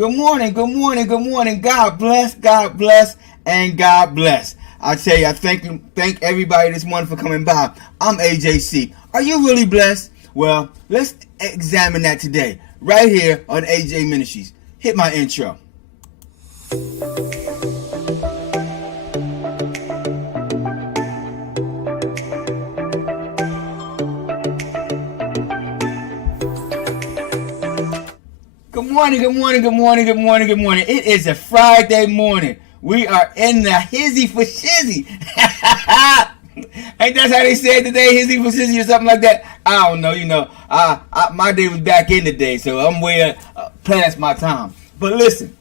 Good morning, good morning, good morning. God bless, and God bless. I tell you, I thank everybody this morning for coming by. I'm AJC. Are you really blessed? Well, let's examine that today, right here on AJ Ministries. Hit my intro. Good morning, good morning, good morning, good morning, good morning. It is a Friday morning. We are in the hizzy for shizzy. Ain't that how they say it today, hizzy for shizzy or something like that? I don't know, my day was back in the day, so I'm way past my time. But listen,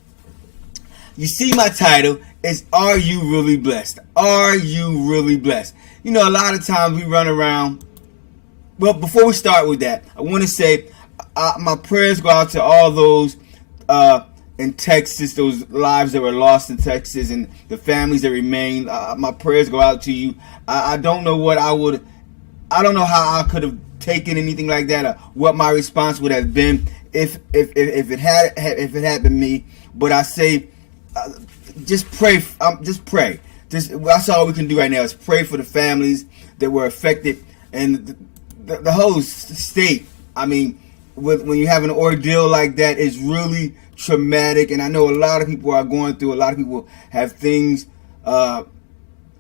you see my title is Are You Really Blessed? Are you really blessed? You know, a lot of times we run around. Well, before we start with that, I want to say my prayers go out to all those in Texas, those lives that were lost in Texas and the families that remain. My prayers go out to you. I don't know I don't know how I could have taken anything like that, or what my response would have been if it had been me. But I say, just pray. Just pray. That's all we can do right now is pray for the families that were affected and the whole state. I mean, when you have an ordeal like that, it's really traumatic, and I know a lot of people are going through. A lot of people have things,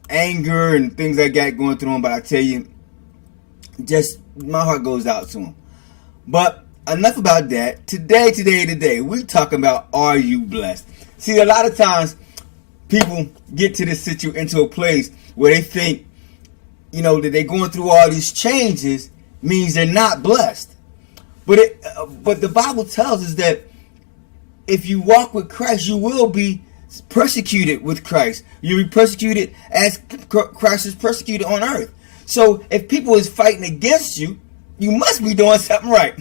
anger and things like that going through them. But I tell you, just my heart goes out to them. But enough about that. Today, we talking about are you blessed? See, a lot of times people get to this into a place where they think, you know, that they're going through all these changes means they're not blessed. But the Bible tells us that if you walk with Christ, you will be persecuted with Christ. You'll be persecuted as Christ is persecuted on earth. So if people is fighting against you, you must be doing something right.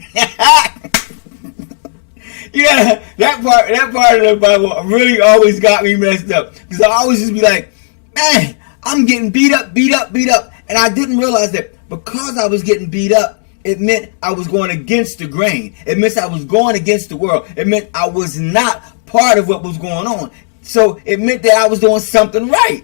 Yeah, that part of the Bible really always got me messed up. Because I always just be like, man, I'm getting beat up. And I didn't realize that because I was getting beat up, it meant I was going against the grain. It meant I was going against the world. It meant I was not part of what was going on. So it meant that I was doing something right.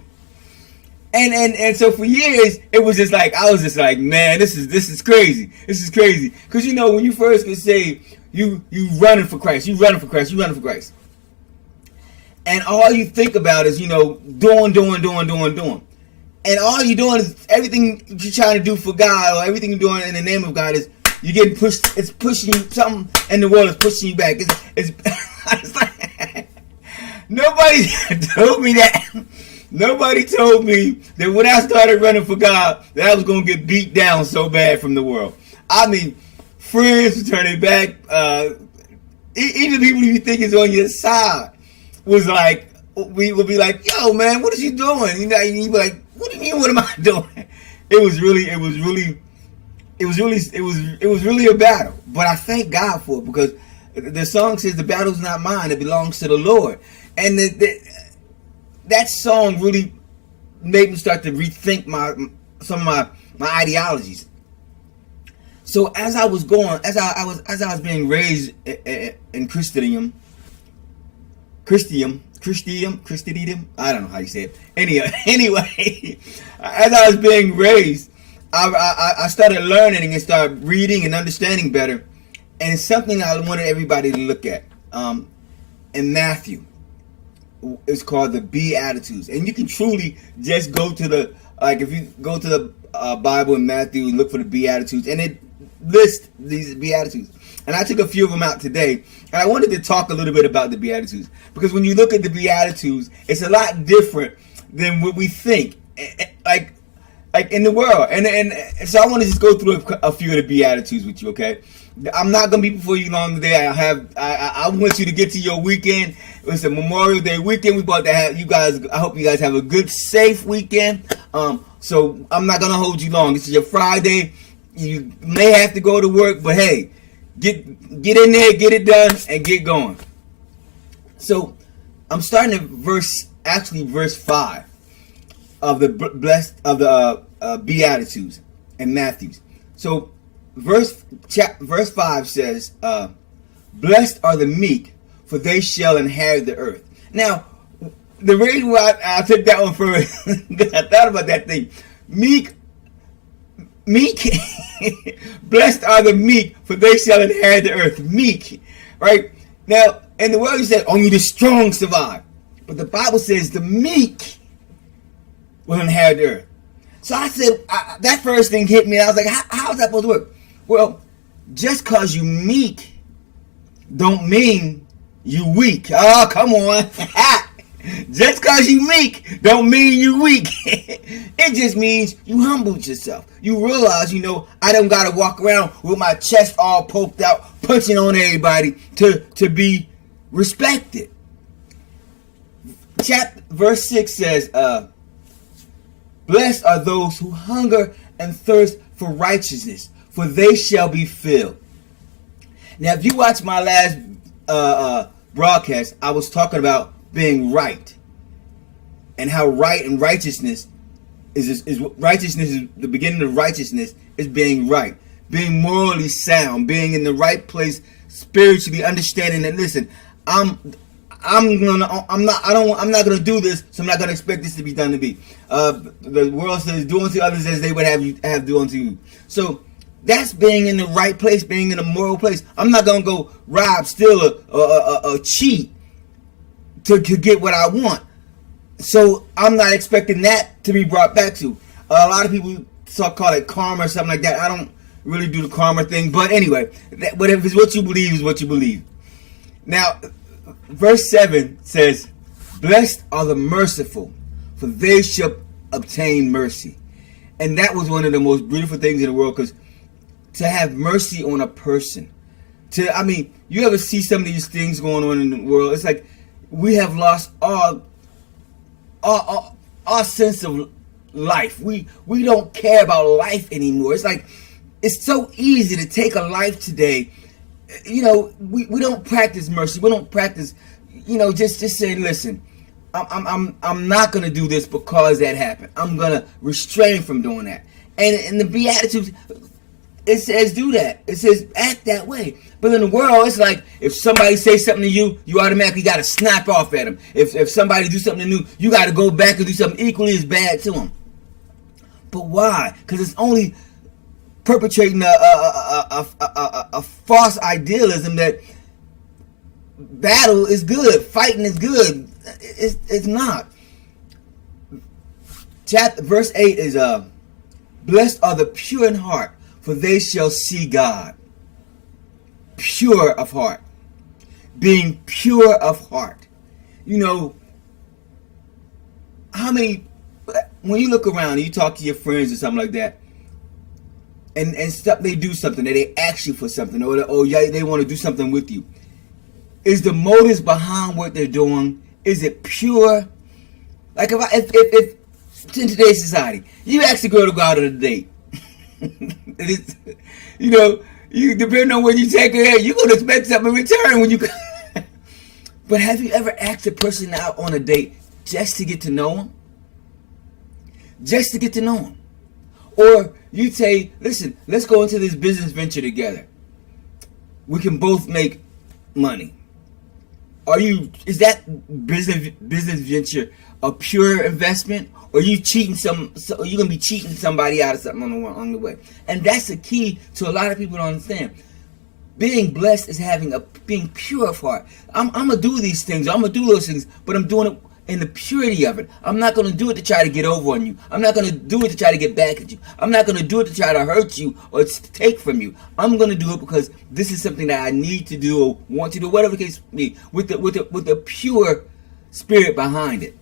And so for years, it was just like, I was just like, man, this is crazy. This is crazy. Because, you know, when you first get saved, you running for Christ. You running for Christ. And all you think about is, you know, doing. And all you're doing is everything you're trying to do for God, or everything you're doing in the name of God is you're getting pushed. It's pushing you. Something in the world is pushing you back. It's like, nobody told me that. Nobody told me that when I started running for God, that I was going to get beat down so bad from the world. I mean, friends would turn their back. Even people you think is on your side was like, we would be like, yo, man, what is you doing? You know, and you'd be like, what do you mean? What am I doing? It was really a battle. But I thank God for it, because the song says the battle's not mine; it belongs to the Lord. And that song really made me start to rethink some of my ideologies. So as I was being raised in Christendom, I don't know how you say it. Anyway, as I was being raised, I started learning and started reading and understanding better. And it's something I wanted everybody to look at. In Matthew, it's called the Beatitudes. And you can truly just go to if you go to the Bible in Matthew and look for the Beatitudes, and it lists these Beatitudes. And I took a few of them out today, and I wanted to talk a little bit about the Beatitudes, because when you look at the Beatitudes, it's a lot different than what we think, like in the world. And so I want to just go through a few of the Beatitudes with you, okay? I'm not gonna be before you long today. I want you to get to your weekend. It's a Memorial Day weekend. We about to have you guys. I hope you guys have a good, safe weekend. So I'm not gonna hold you long. This is your Friday. You may have to go to work, but hey, get in there, get it done, and get going. So I'm starting at verse 5 of the Beatitudes in Matthew. So verse 5 says, "Blessed are the meek, for they shall inherit the earth. Now, the reason why I took that one first, because I thought about that thing. Meek, blessed are the meek, for they shall inherit the earth. Meek, right? Now, in the world, you said only the strong survive. But the Bible says the meek will inherit the earth. So I said, that first thing hit me. I was like, how is that supposed to work? Well, just because you meek don't mean you weak. Oh, come on. Just because you meek don't mean you weak. It just means you humbled yourself. You realize, I don't got to walk around with my chest all poked out, punching on everybody to be respected. Verse 6 says, blessed are those who hunger and thirst for righteousness, for they shall be filled. Now, if you watch my last broadcast, I was talking about being right, and how right and righteousness is righteousness is the beginning of righteousness is being right, being morally sound, being in the right place spiritually, understanding that listen, I'm not gonna do this, so I'm not gonna expect this to be done to me. The world says, "Do unto others as they would have do unto you." So that's being in the right place, being in a moral place. I'm not gonna go rob, steal, or cheat to get what I want. So I'm not expecting that to be brought back to. A lot of people call it karma or something like that. I don't really do the karma thing, but anyway, but if it's what you believe, is what you believe. Now, verse 7 says, blessed are the merciful, for they shall obtain mercy. And that was one of the most beautiful things in the world, because to have mercy on a person, you ever see some of these things going on in the world? It's like we have lost our sense of life. We don't care about life anymore. It's like it's so easy to take a life today. We don't practice mercy. We don't practice, just saying, listen, I'm not gonna do this because that happened. I'm gonna restrain from doing that. And in the Beatitudes, it says do that. It says act that way. But in the world, it's like if somebody says something to you, you automatically got to snap off at them. If somebody do something new, you got to go back and do something equally as bad to them. But why? Because it's only perpetrating a false idealism that battle is good, fighting is good. It's not. Verse 8 is blessed are the pure in heart, for they shall see God. Pure of heart. Being pure of heart. How many, when you look around and you talk to your friends or something like that, and stuff, they do something, they ask you for something, or they want to do something with you. Is the motives behind what they're doing, is it pure? Like if in today's society, you ask a girl to go out on a date, you depending on when you take her out, you're gonna expect something in return when you. But have you ever asked a person out on a date just to get to know him? Just to get to know him, or you say, "Listen, let's go into this business venture together. We can both make money." Is that business venture a pure investment, or you you're gonna be cheating somebody out of something on the way? And that's the key to a lot of people to understand. Being blessed is being pure of heart. I'm gonna do these things, I'm gonna do those things, but I'm doing it in the purity of it. I'm not gonna do it to try to get over on you. I'm not gonna do it to try to get back at you. I'm not gonna do it to try to hurt you or to take from you. I'm gonna do it because this is something that I need to do or want to do, whatever the case may be, with the pure spirit behind it.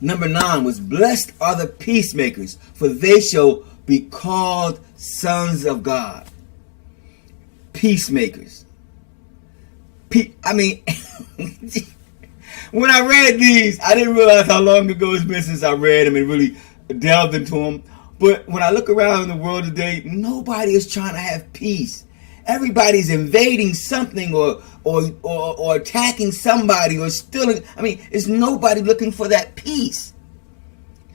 Number 9 was blessed are the peacemakers, for they shall be called sons of God. Peacemakers. When I read these, I didn't realize how long ago it's been since I read them and really delved into them. But when I look around in the world today, nobody is trying to have peace. Everybody's invading something or attacking somebody or stealing. It's nobody looking for that peace.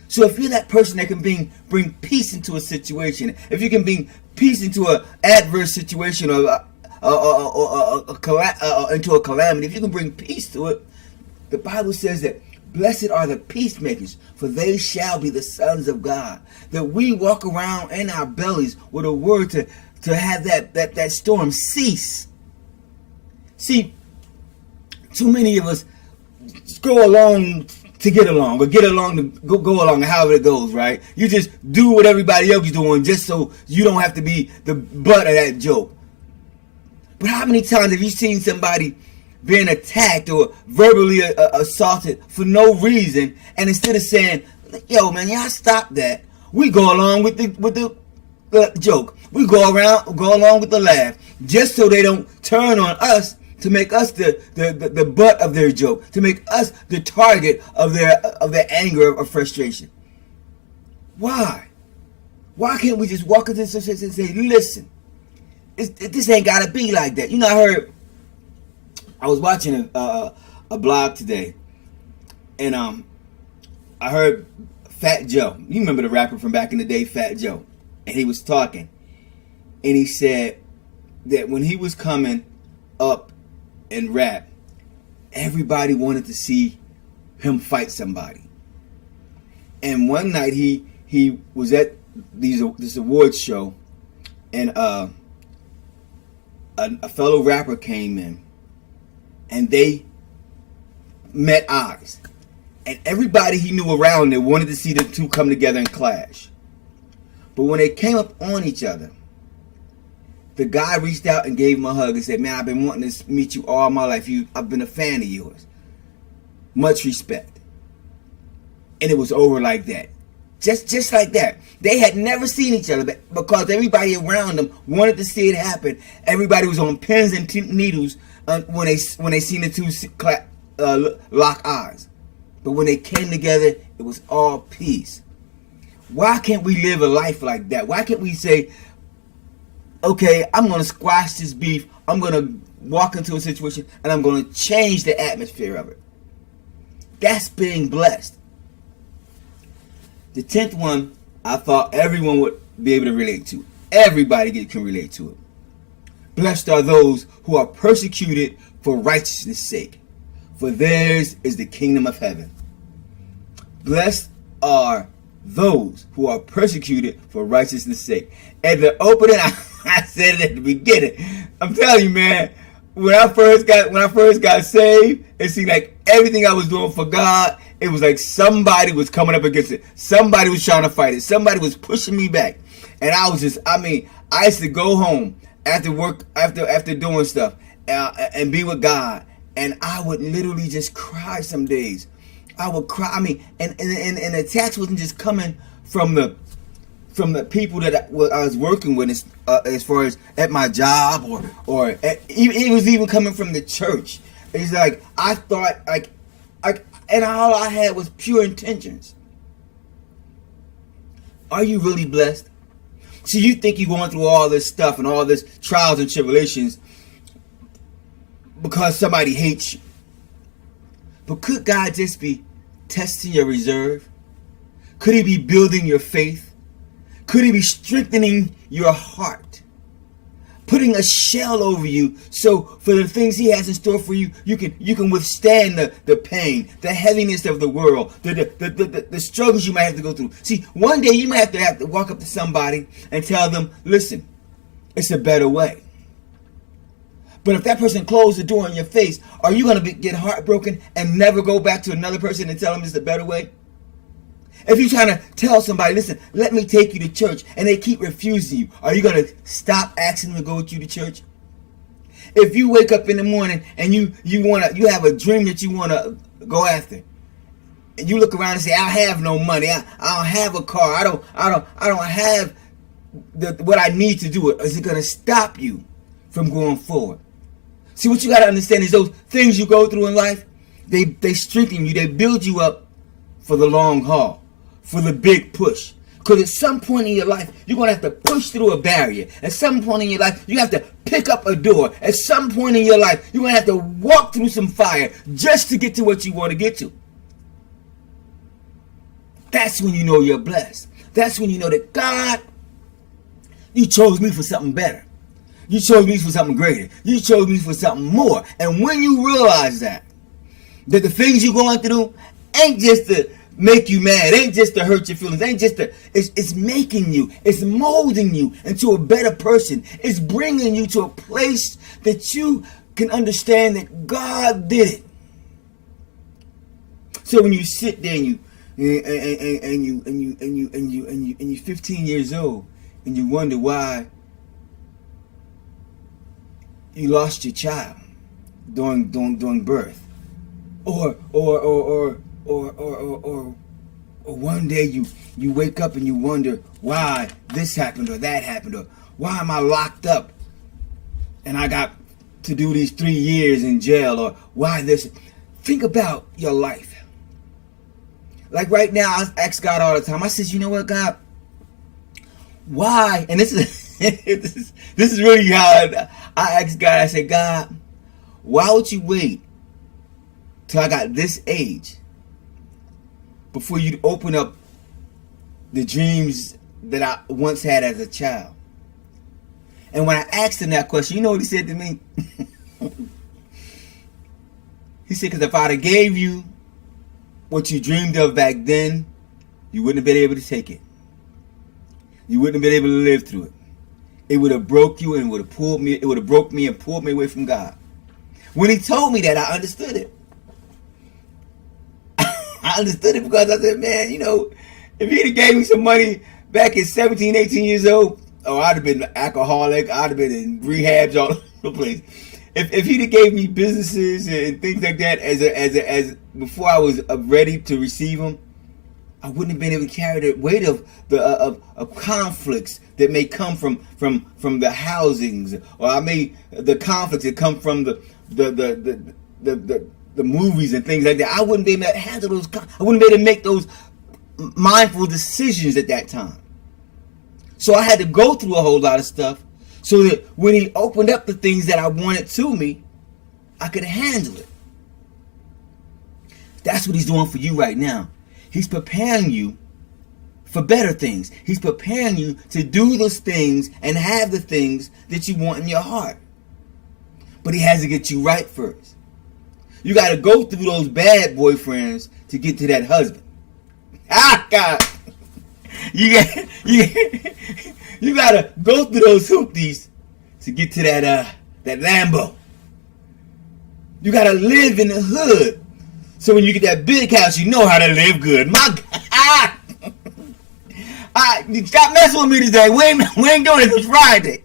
So if you're that person that can bring peace into a situation, if you can bring peace into an adverse situation or into a calamity, if you can bring peace to it, the Bible says that blessed are the peacemakers, for they shall be the sons of God. That we walk around in our bellies with a word to have that storm cease. See, too many of us go along to get along, or get along to go along, however it goes, right? You just do what everybody else is doing just so you don't have to be the butt of that joke. But how many times have you seen somebody being attacked or verbally assaulted for no reason, and instead of saying, yo man, y'all stop that, we go along with the joke, we go along with the laugh, just so they don't turn on us to make us the butt of their joke, to make us the target of their anger or frustration. Why can't we just walk into this situation and say, listen, this ain't gotta be like that? You know, I was watching a blog today, and I heard Fat Joe. You remember the rapper from back in the day, Fat Joe? And he was talking, and he said that when he was coming up in rap, everybody wanted to see him fight somebody. And one night he was at this awards show, and a fellow rapper came in, and they met eyes. And everybody he knew around there wanted to see the two come together and clash. But when they came up on each other, the guy reached out and gave him a hug and said, man, I've been wanting to meet you all my life. I've been a fan of yours. Much respect. And it was over like that. Just like that. They had never seen each other, but because everybody around them wanted to see it happen. Everybody was on pins and needles when they seen the two lock eyes. But when they came together, it was all peace. Why can't we live a life like that? Why can't we say, okay, I'm going to squash this beef, I'm going to walk into a situation, and I'm going to change the atmosphere of it? That's being blessed. The 10th one, I thought everyone would be able to relate to. Everybody can relate to it. Blessed are those who are persecuted for righteousness' sake, for theirs is the kingdom of heaven. Blessed are those who are persecuted for righteousness' sake. At the opening, I said it at the beginning. I'm telling you, man, when I first got saved, it seemed like everything I was doing for God, it was like somebody was coming up against it. Somebody was trying to fight it. Somebody was pushing me back. And I used to go home after work, after doing stuff, and be with God. And I would literally just cry some days. I would cry. And the attacks wasn't just coming from the people that I was working with, as far as at my job, or it was even coming from the church. It's like I thought and all I had was pure intentions. Are you really blessed? See, you think you're going through all this stuff and all this trials and tribulations because somebody hates you. But could God just be testing your reserve? Could he be building your faith? Could he be strengthening your heart? Putting a shell over you, so for the things he has in store for you, you can withstand the pain, the heaviness of the world, the struggles you might have to go through. See, one day you might have to walk up to somebody and tell them, listen, it's a better way. But if that person closed the door in your face, are you going to get heartbroken and never go back to another person and tell them it's a better way? If you're trying to tell somebody, listen, let me take you to church, and they keep refusing you, are you going to stop asking them to go with you to church? If you wake up in the morning and you have a dream that you want to go after, and you look around and say, I have no money, I don't have a car, I don't have what I need to do, is it going to stop you from going forward? See, what you got to understand is those things you go through in life, they strengthen you, they build you up for the long haul, for the big push. Because at some point in your life, you're going to have to push through a barrier. At some point in your life, you have to pick up a door. At some point in your life, you're going to have to walk through some fire just to get to what you want to get to. That's when you know you're blessed. That's when you know that God, you chose me for something better. You chose me for something greater. You chose me for something more. And when you realize that the things you're going through ain't just to make you mad, ain't just to hurt your feelings, ain't just to, it's making you, it's molding you into a better person. It's bringing you to a place that you can understand that God did it. So when you sit there and you're 15 years old and you wonder why you lost your child during birth, or one day you wake up and you wonder why this happened or that happened, or why am I locked up and I got to do these 3 years in jail, or why this. Think about your life. Like right now, I ask God all the time. I says, you know what, God? Why? And this is this is really how I ask God. I say, God, why would you wait till I got this age before you'd open up the dreams that I once had as a child? And when I asked him that question, you know what he said to me? He said, because if I'd have gave you what you dreamed of back then, you wouldn't have been able to take it. You wouldn't have been able to live through it. It would have broke you and would have pulled me. It would have broke me and pulled me away from God. When he told me that, I understood it. I understood it because I said, man, you know, if he'd have gave me some money back at 17, 18 years old, oh, I'd have been an alcoholic. I'd have been in rehabs all over the place. If he'd have gave me businesses and things like that as before I was ready to receive them, I wouldn't have been able to carry the weight of conflicts that may come from the housings, or the conflicts that come from the movies and things like that. I wouldn't be able to handle those. I wouldn't be able to make those mindful decisions at that time. So I had to go through a whole lot of stuff so that when he opened up the things that I wanted to me, I could handle it. That's what he's doing for you right now. He's preparing you for better things. He's preparing you to do those things and have the things that you want in your heart. But he has to get you right first. You got to go through those bad boyfriends to get to that husband. Ah, God. You got to go through those hoopties to get to that Lambo. You got to live in the hood. So when you get that big house, you know how to live good. My God. Stop messing with me today. We ain't doing it. It's Friday.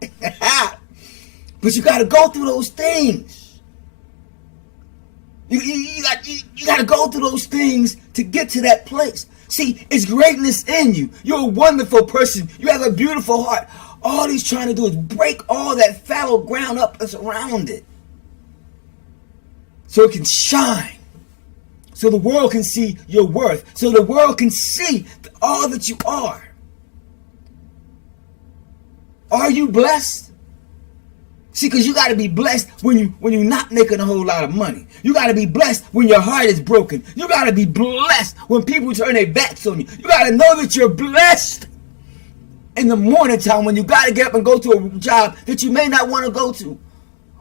But you got to go through those things. You got to go through those things to get to that place. See, it's greatness in you. You're a wonderful person. You have a beautiful heart. All he's trying to do is break all that fallow ground up that's around it, so it can shine. So the world can see your worth. So the world can see all that you are. Are you blessed? See, because you got to be blessed when you're not making a whole lot of money. You got to be blessed when your heart is broken. You got to be blessed when people turn their backs on you. You got to know that you're blessed in the morning time when you got to get up and go to a job that you may not want to go to.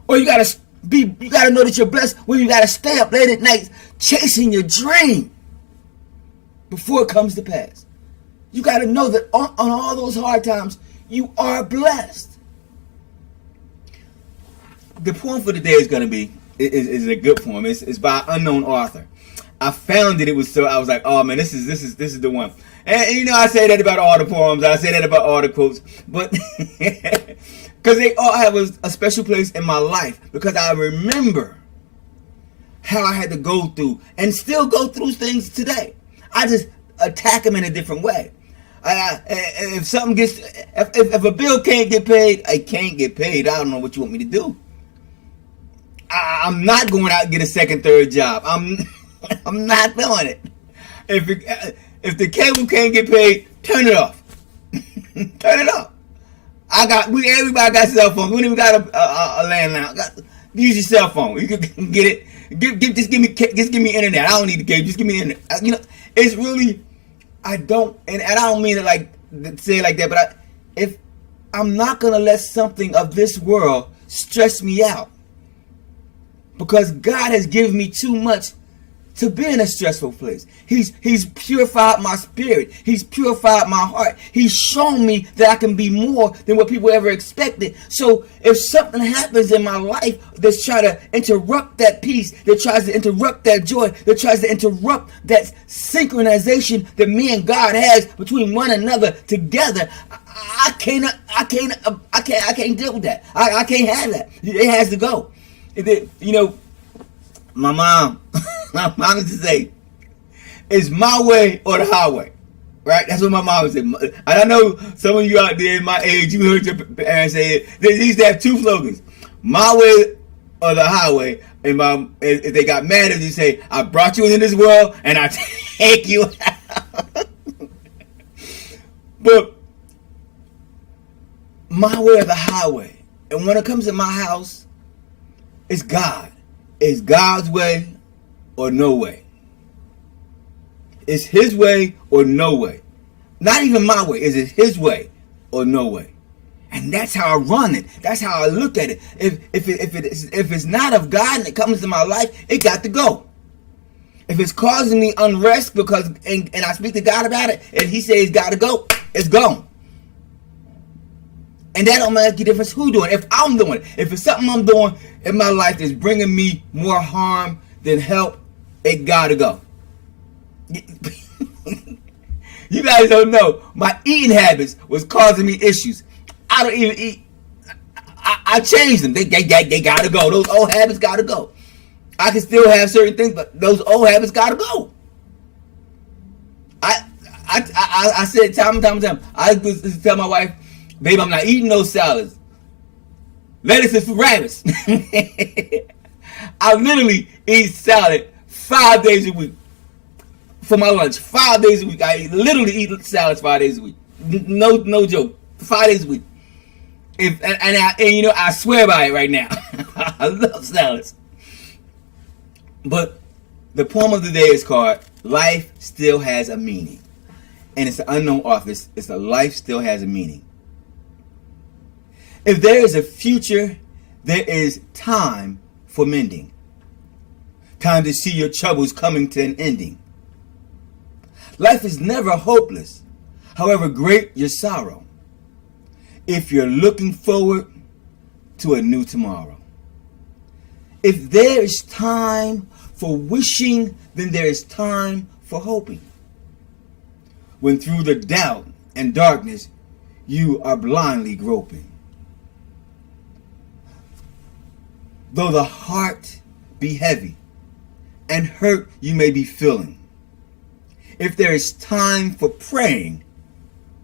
Or you got to know that you're blessed when you got to stay up late at night chasing your dream before it comes to pass. You got to know that on all those hard times, you are blessed. The poem for today is going to be, is a good poem. It's by an unknown author. I found it. I was like, oh man, this is the one. And you know, I say that about all the poems. I say that about all the quotes. But because they all have a special place in my life. Because I remember how I had to go through and still go through things today. I just attack them in a different way. If something if a bill can't get paid, I can't get paid. I don't know what you want me to do. I'm not going out and get a second, third job. I'm not doing it. If the cable can't get paid, turn it off. Turn it off. Everybody got cell phones. We don't even got a landline. Use your cell phone. You can get it. Just give me internet. I don't need the cable. Just give me internet. You know, it's really, I don't, and I don't mean it like say it like that. But if I'm not going to let something of this world stress me out. Because God has given me too much to be in a stressful place. He's purified my spirit. He's purified my heart. He's shown me that I can be more than what people ever expected. So if something happens in my life that's trying to interrupt that peace, that tries to interrupt that joy, that tries to interrupt that synchronization that me and God has between one another together, I can't deal with that. I can't have that. It has to go. You know, my mom used to say, it's my way or the highway. Right? That's what my mom said. And I know some of you out there in my age, you heard your parents say it. They used to have two slogans. My way or the highway. And if they got mad at you, say, I brought you into this world and I take you out. But my way or the highway. And when it comes to my house, it's God. It's God's way or no way. It's His way or no way. Not even my way. Is it His way or no way? And that's how I run it. That's how I look at it. If it's not of God and it comes to my life, it got to go. If it's causing me unrest because and I speak to God about it and He says it's got to go, it's gone. And that don't make a difference who doing it. If I'm doing it, if it's something I'm doing in my life that's bringing me more harm than help, it gotta go. You guys don't know. My eating habits was causing me issues. I don't even eat. I changed them. They gotta go. Those old habits gotta go. I can still have certain things, but those old habits gotta go. I said time and time. I used to tell my wife, babe, I'm not eating those salads. Lettuce is for rabbits. I literally eat salad 5 days a week for my lunch. 5 days a week. I literally eat salads 5 days a week. No joke. 5 days a week. And you know, I swear by it right now. I love salads. But the poem of the day is called Life Still Has a Meaning. And it's an unknown author. It's a Life Still Has a Meaning. If there is a future, there is time for mending. Time to see your troubles coming to an ending. Life is never hopeless, however great your sorrow, if you're looking forward to a new tomorrow. If there is time for wishing, then there is time for hoping. When through the doubt and darkness, you are blindly groping. Though the heart be heavy and hurt you may be feeling, if there is time for praying,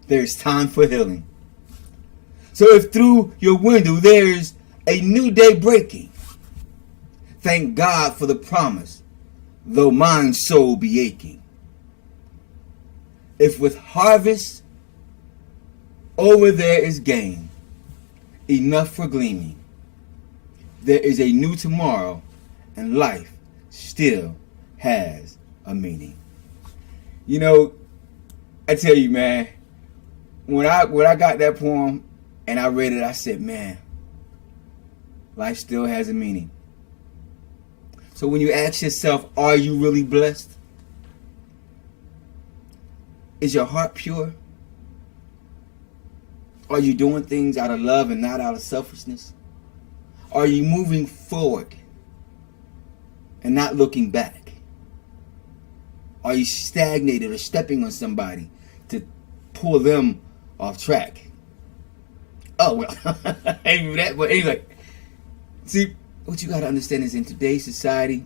there is time for healing. So if through your window there is a new day breaking, thank God for the promise, though mind's soul be aching. If with harvest over there is gain, enough for gleaning, there is a new tomorrow, and life still has a meaning. You know, I tell you, man, when I got that poem and I read it, I said, man, life still has a meaning. So when you ask yourself, are you really blessed? Is your heart pure? Are you doing things out of love and not out of selfishness? Are you moving forward and not looking back? Are you stagnated or stepping on somebody to pull them off track? Oh, well, ain't that, but anyway. See, what you got to understand is in today's society,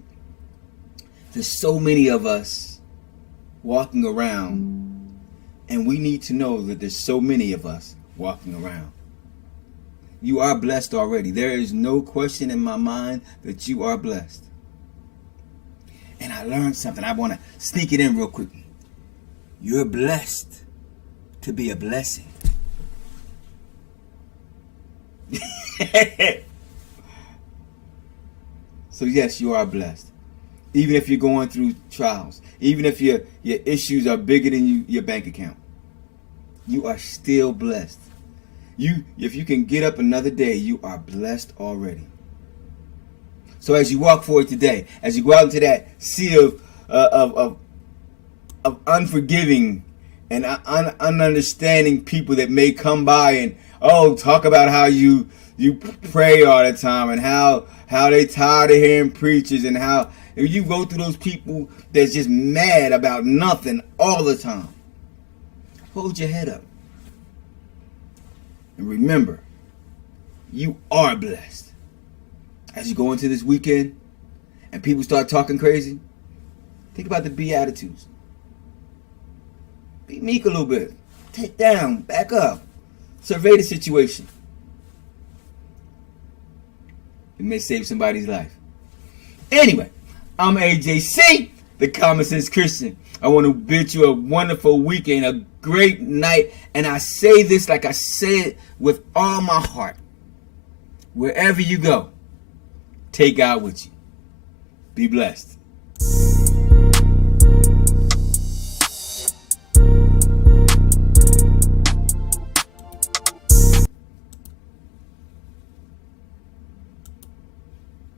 there's so many of us walking around, and we need to know that there's so many of us walking around. You are blessed already. There is no question in my mind that you are blessed. And I learned something. I want to sneak it in real quick. You're blessed to be a blessing. So yes, you are blessed. Even if you're going through trials, even if your issues are bigger than your bank account, you are still blessed. If you can get up another day, you are blessed already. So as you walk forward today, as you go out into that sea of unforgiving and ununderstanding people that may come by and talk about how you pray all the time and how they tired of hearing preachers, and how if you go through those people that's just mad about nothing all the time, hold your head up. And remember, you are blessed. As you go into this weekend and people start talking crazy, think about the Beatitudes. Be meek a little bit. Take down, back up. Survey the situation. It may save somebody's life. Anyway, I'm AJC, the Common Sense Christian. I want to bid you a wonderful weekend, a great night. And I say this like I say it with all my heart. Wherever you go, take God with you. Be blessed.